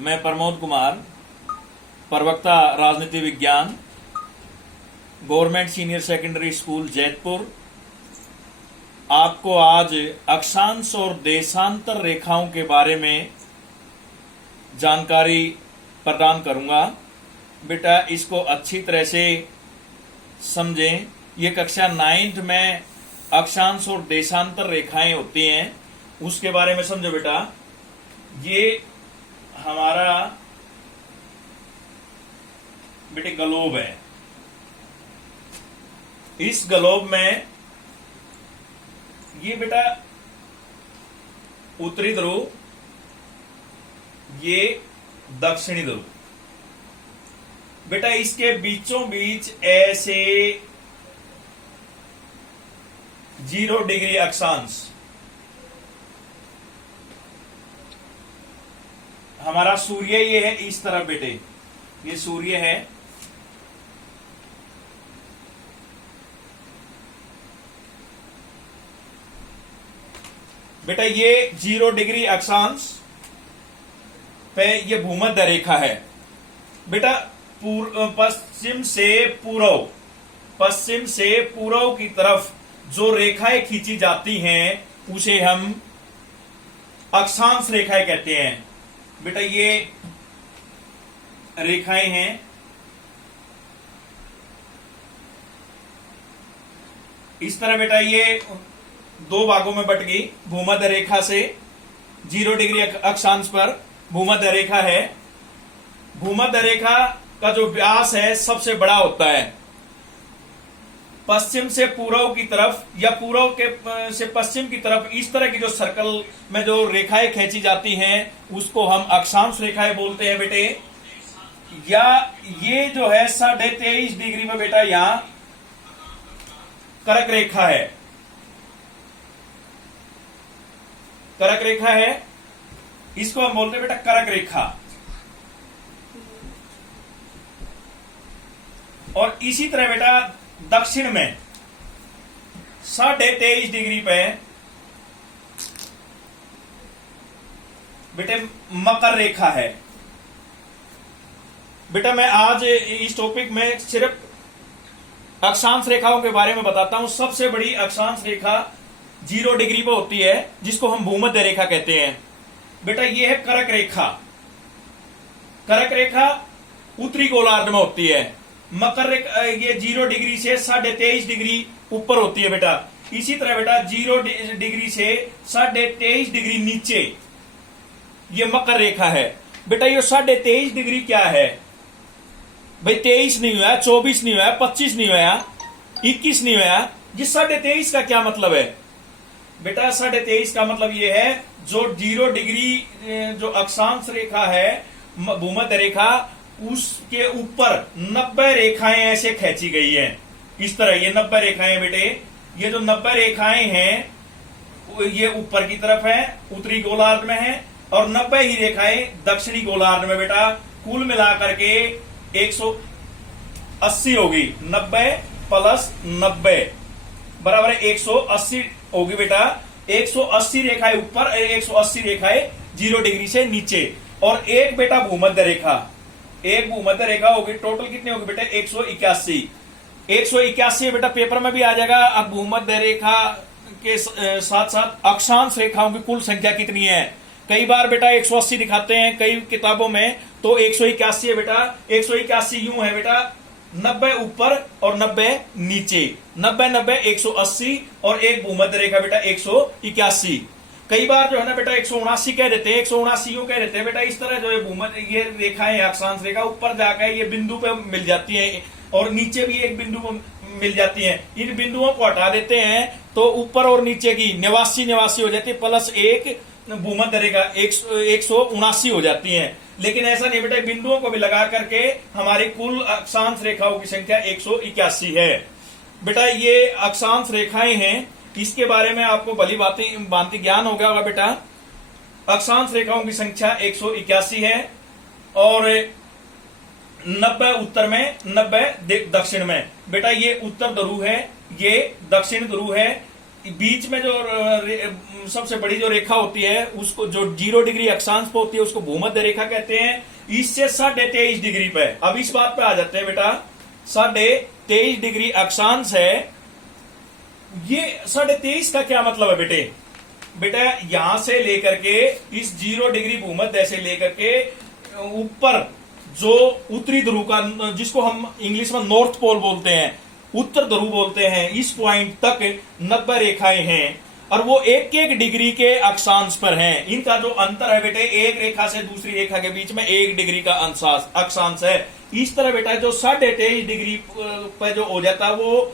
मैं प्रमोद कुमार, प्रवक्ता राजनीति विज्ञान, government senior secondary school Jaitpur, आपको आज अक्षांश और देशांतर रेखाओं के बारे में जानकारी प्रदान करूंगा। बेटा इसको अच्छी तरह से समझें। ये कक्षा 9th में अक्षांश और देशांतर रेखाएं होती हैं, उसके बारे में समझो बेटा। ये हमारा बेटे ग्लोब है। इस ग्लोब में ये बेटा उत्तरी ध्रुव, ये दक्षिणी ध्रुव। बेटा इसके बीचों बीच ऐसे 0 डिग्री अक्षांश, हमारा सूर्य ये है इस तरफ बेटे, ये सूर्य है। बेटा ये 0 डिग्री अक्षांश पे ये भूमध्य रेखा है। बेटा पश्चिम से पूर्व की तरफ जो रेखाएं खींची जाती हैं उसे हम अक्षांश रेखाएं कहते हैं। बेटा ये रेखाएं हैं, इस तरह बेटा ये 2 भागों में बट गई। भूमध्य रेखा से 0 डिग्री अक्षांश पर भूमध्य रेखा है। भूमध्य रेखा का जो व्यास है सबसे बड़ा होता है। पश्चिम से पूर्व की तरफ या पूर्व के से पश्चिम की तरफ इस तरह की जो सर्कल में जो रेखाएं खींची जाती हैं उसको हम अक्षांश रेखाएं बोलते हैं बेटे। या ये जो है 23.5 डिग्री में बेटा यहां कर्क रेखा है। कर्क रेखा है, इसको हम बोलते हैं बेटा कर्क रेखा। और इसी तरह बेटा दक्षिण में 23.5 डिग्री पे बेटे मकर रेखा है। बेटा मैं आज इस टॉपिक में सिर्फ अक्षांश रेखाओं के बारे में बताता हूं। सबसे बड़ी अक्षांश रेखा 0 डिग्री पे होती है, जिसको हम भूमध्य रेखा कहते हैं। बेटा ये है कर्क रेखा। कर्क रेखा उत्तरी गोलार्ध में होती है। मकर रेखा ये 0 डिग्री से 23.5 डिग्री ऊपर होती है बेटा। इसी तरह बेटा 0 डिग्री से 23.5 डिग्री नीचे ये मकर रेखा है। बेटा ये 23.5 डिग्री क्या है भाई? 23 नहीं हुआ, 24 नहीं हुआ, 25 नहीं हुआ, 21 नहीं हुआ। ये 23.5 का क्या मतलब है बेटा? 23.5 का मतलब ये है जो 0 डिग्री जो अक्षांश रेखा है भूमध्य रेखा, उसके ऊपर 90 रेखाएं ऐसे खींची गई हैं। इस तरह ये 90 रेखाएं बेटे, ये जो 90 रेखाएं हैं ये ऊपर की तरफ है, उत्तरी गोलार्ध में है, और 90 ही रेखाएं दक्षिणी गोलार्ध में। बेटा कुल मिलाकर के 180 होगी। 90 प्लस 90 बराबर 180 होगी बेटा। 180 रेखाएं ऊपर, 180 रेखाएं 0 डिग्री से नीचे, और एक बेटा भूमध्य रेखा। एक भूमध्य रेखा होगी। टोटल कितनी होगी बेटा? 181। 181 बेटा पेपर में भी आ जाएगा। अब भूमध्य रेखा के साथ साथ अक्षांश रेखाओं की कुल संख्या कितनी है? कई बार बेटा 180 दिखाते हैं कई किताबों में, तो 181 है बेटा। 181 यूं है बेटा, 90 ऊपर और 90 नीचे। 90 90 180, और एक भूमध्य रेखा बेटा 181। कई बार जो है ना बेटा 179 कह देते हैं। 179 यूं कह देते हैं बेटा। इस तरह जो है भूमध्य ये रेखाएं अक्षांश रेखा ऊपर जाकर ये बिंदु पे मिल जाती है, और नीचे भी एक बिंदु मिल जाती है। इन बिंदुओं को हटा देते हैं तो ऊपर और नीचे की 89 हो जाती है, प्लस एक भूमध्य रेखा 179 हो जाती है। लेकिन ऐसा नहीं बेटा, बिंदुओं को भी लगा करके हमारी कुल अक्षांश रेखाओं की संख्या 181 है। बेटा ये अक्षांश रेखाएं हैं, इसके बारे में आपको भली भांति ज्ञान हो गया होगा बेटा। अक्षांश रेखाओं की संख्या 181 है, और 90 उत्तर में, 90 दक्षिण में। बेटा ये उत्तर ध्रुव है, ये दक्षिण ध्रुव है। बीच में जो सबसे बड़ी जो रेखा होती है उसको, जो 0 डिग्री अक्षांश पे होती है, उसको भूमध्य रेखा कहते हैं। इससे 23.5 डिग्री पे, अब इस बात पे आ जाते हैं बेटा, 23.5 डिग्री अक्षांश है। ये 23.5 का क्या मतलब है बेटे? बेटा यहां से लेकर के इस 0 डिग्री भूमध्य से लेकर के ऊपर जो उत्तरी ध्रुव का, जिसको हम इंग्लिश में नॉर्थ पोल बोलते हैं, उत्तर ध्रुव बोलते हैं, इस पॉइंट तक 90 रेखाएं हैं और वो 1-1 डिग्री के अक्षांश पर हैं। इनका जो अंतर है बेटे, एक रेखा से दूसरी रेखा के बीच में 1 डिग्री का अक्षांश है। इस तरह बेटा जो 23.5 डिग्री पर जो हो जाता है वो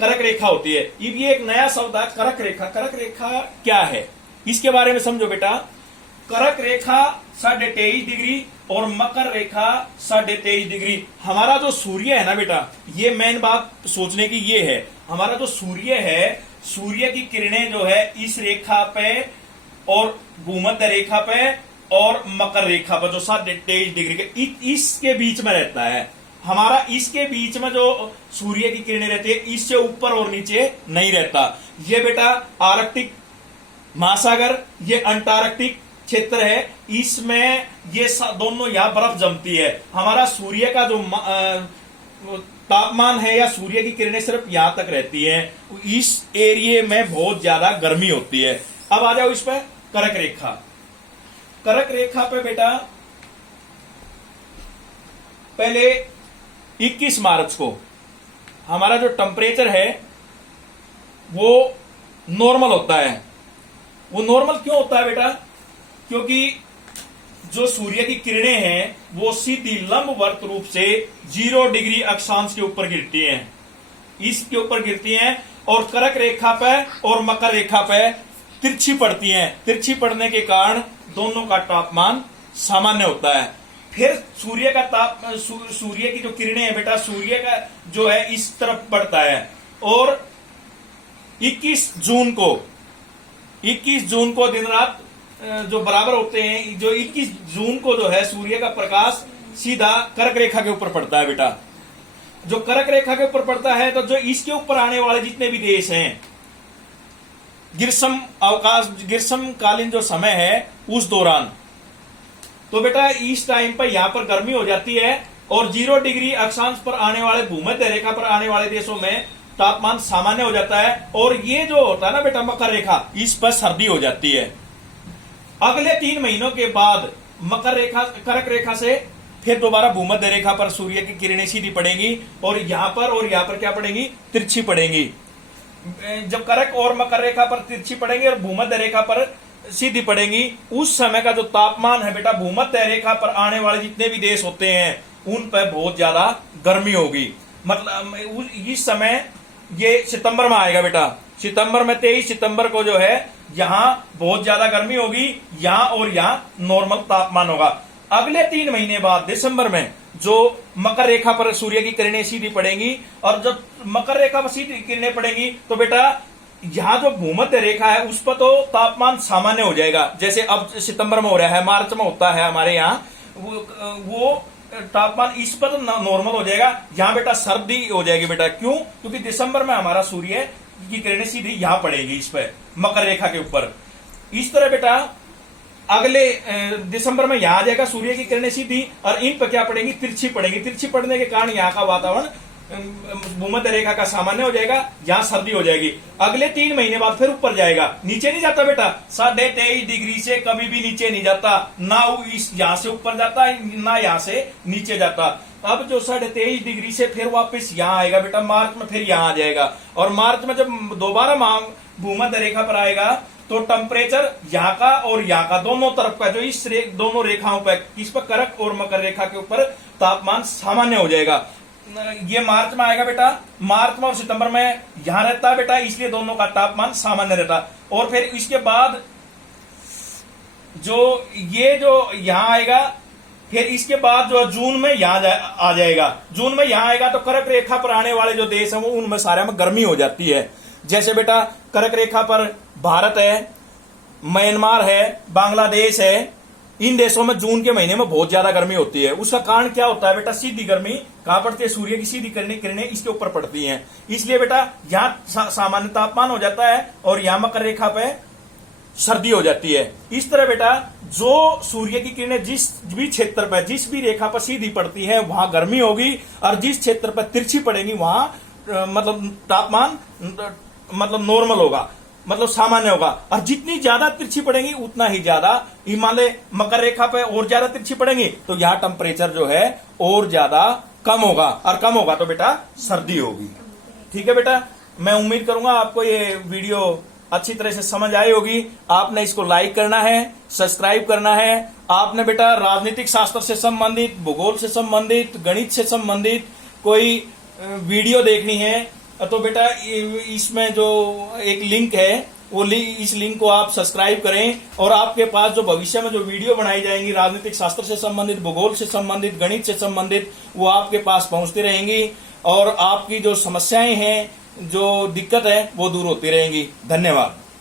करक रेखा होती है। ये एक नया शब्द है, करक रेखा। करक रेखा क्या है इसके बारे में समझो बेटा। करक रेखा 23.5 डिग्री और मकर रेखा 23.5 डिग्री। हमारा जो सूर्य है ना बेटा, ये मेन बात सोचने की ये है, हमारा जो सूर्य है, सूर्य की किरणें जो है इस रेखा पे और भूमध्य रेखा पे और मकर रेखा पर जो 23.5 डिग्री के इसके बीच में रहता है। हमारा इसके बीच में जो सूर्य की किरणें रहती है, इससे ऊपर और नीचे नहीं रहता। ये बेटा आर्कटिक महासागर, ये अंटार्कटिक क्षेत्र है, इसमें ये दोनों यहां बर्फ जमती है। हमारा सूर्य का जो तापमान है या सूर्य की किरणें सिर्फ यहां तक रहती हैं, इस एरिया में बहुत ज्यादा गर्मी होती है। अब आ जाओ इस पे करक रेखा। करक रेखा पे बेटा पहले 21 मार्च को हमारा जो टेम्परेचर है वो नॉर्मल होता है। वो नॉर्मल क्यों होता है बेटा? क्योंकि जो सूर्य की किरणें हैं वो सीधी लंबवत रूप से 0 डिग्री अक्षांश के ऊपर गिरती हैं, इसके ऊपर गिरती हैं और करक रेखा पे और मकर रेखा पे तिरछी पड़ती हैं। तिरछी पड़ने के कारण दोनों का तापमान सामान्य होता है। फिर सूर्य का सूर्य की जो किरणें हैं बेटा, सूर्य का जो है इस तरफ पड़ता है और 21 जून को दिन रात जो बराबर होते हैं, जो 21 जून को जो है सूर्य का प्रकाश सीधा कर्क रेखा के ऊपर पड़ता है बेटा। जो कर्क रेखा के ऊपर पड़ता है तो जो इसके ऊपर आने वाले जितने भी देश हैं, ग्रीष्मकालीन जो समय है उस दौरान, तो बेटा इस टाइम पर यहां पर गर्मी हो जाती है और 0 डिग्री अक्षांश पर आने वाले भूमध्य रेखा पर आने वाले देशों में तापमान सामान्य हो जाता है और ये जो होता है ना बेटा मकर रेखा, इस पर सर्दी हो जाती है। अगले 3 महीनों के बाद मकर रेखा, कर्क रेखा से फिर दोबारा भूमध्य रेखा पर सूर्य की किरणें सीधी पड़ेंगी और यहां पर क्या पड़ेंगी? तिरछी पड़ेंगी। जब कर्क और मकर रेखा पर तिरछी पड़ेंगी और भूमध्य रेखा पर सीधी पड़ेंगी, उस समय का जो तापमान है बेटा, भूमध्य रेखा पर आने वाले जितने भी देश होते हैं उन पर बहुत ज्यादा गर्मी होगी। मतलब इस समय ये सितंबर में आएगा बेटा। सितंबर में 23 सितंबर को जो है यहां बहुत ज्यादा गर्मी होगी, यहां और यहां नॉर्मल तापमान होगा। अगले 3 महीने बाद दिसंबर में जो मकर रेखा पर सूर्य की किरणें सीधी पड़ेंगी और जब मकर रेखा पर सीधी किरणें पड़ेंगी तो बेटा यहां जो भूमध्य रेखा है उस पर तो तापमान सामान्य हो जाएगा, जैसे अब सितंबर में हो रहा है, मार्च में होता है हमारे यहाँ, वो तापमान इस पर तो नॉर्मल हो जाएगा। यहां बेटा सर्दी हो जाएगी बेटा। क्यों? क्योंकि दिसंबर में हमारा सूर्य की किरणें सीधी यहां पड़ेगी, इस पर मकर रेखा के ऊपर। इस तरह बेटा अगले दिसंबर में यहां आ जाएगा सूर्य की किरणें सीधी और इन पर क्या पड़ेंगी? तिरछी पड़ेंगी। तिरछी पड़ने के कारण यहाँ का वातावरण भूमध्य रेखा का सामान्य हो जाएगा, यहां सर्दी हो जाएगी। अगले 3 महीने बाद फिर ऊपर जाएगा, नीचे नहीं जाता बेटा। 23.5 डिग्री से कभी भी नीचे नहीं जाता, ना यहां से ऊपर जाता ना यहां से नीचे जाता। अब जो 23.5 डिग्री से फिर वापस यहां आएगा बेटा, मार्च में फिर यहां आ जाएगा और मार्च में जब दोबारा भूमध्य रेखा पर आएगा तो टेम्परेचर यहाँ का और यहाँ का दोनों तरफ का जो इस दोनों रेखाओं पर, इस पर कर्क और मकर रेखा के ऊपर तापमान सामान्य हो जाएगा। ये मार्च में आएगा बेटा, मार्च में और सितंबर में यहां रहता है बेटा, इसलिए दोनों का तापमान सामान्य रहता है। और फिर इसके बाद जो यहां आएगा, फिर इसके बाद जो जून में यहां आ जाएगा। जून में यहां आएगा तो कर्क रेखा पर आने वाले जो देश हैं वो उनमें सारे में गर्मी हो जाती है। जैसे बेटा कर्क रेखा पर भारत है, म्यांमार है, बांग्लादेश है, इन देशों में जून के महीने में बहुत ज्यादा गर्मी होती है। उसका कारण क्या होता है बेटा? सीधी गर्मी कहां पड़ती है? सूर्य की सीधी किरणें इसके ऊपर पड़ती हैं। इसलिए बेटा यहाँ सामान्य तापमान हो जाता है और यहाँ मकर रेखा पे सर्दी हो जाती है। इस तरह बेटा जो सूर्य की किरणें जिस भी क्षेत्र पर, जिस भी रेखा पर सीधी पड़ती है वहां गर्मी होगी, और जिस क्षेत्र पर तिरछी पड़ेगी वहां मतलब तापमान मतलब नॉर्मल होगा, मतलब सामान्य होगा। और जितनी ज्यादा तिरछी पड़ेंगी उतना ही ज्यादा हिमालय मकर रेखा पे और ज्यादा तिरछी पड़ेंगी तो यहाँ टेम्परेचर जो है और ज्यादा कम होगा, और कम होगा तो बेटा सर्दी होगी। ठीक है बेटा, मैं उम्मीद करूंगा आपको ये वीडियो अच्छी तरह से समझ आई होगी। आपने इसको लाइक करना है, सब्सक्राइब करना है। आपने बेटा राजनीतिक शास्त्र से संबंधित, भूगोल से संबंधित, गणित से संबंधित कोई वीडियो देखनी है तो बेटा इसमें जो एक लिंक है वो इस लिंक को आप सब्सक्राइब करें, और आपके पास जो भविष्य में जो वीडियो बनाई जाएंगी राजनीतिक शास्त्र से संबंधित, भूगोल से संबंधित, गणित से संबंधित, वो आपके पास पहुंचती रहेंगी और आपकी जो समस्याएं हैं, जो दिक्कत है वो दूर होती रहेंगी। धन्यवाद।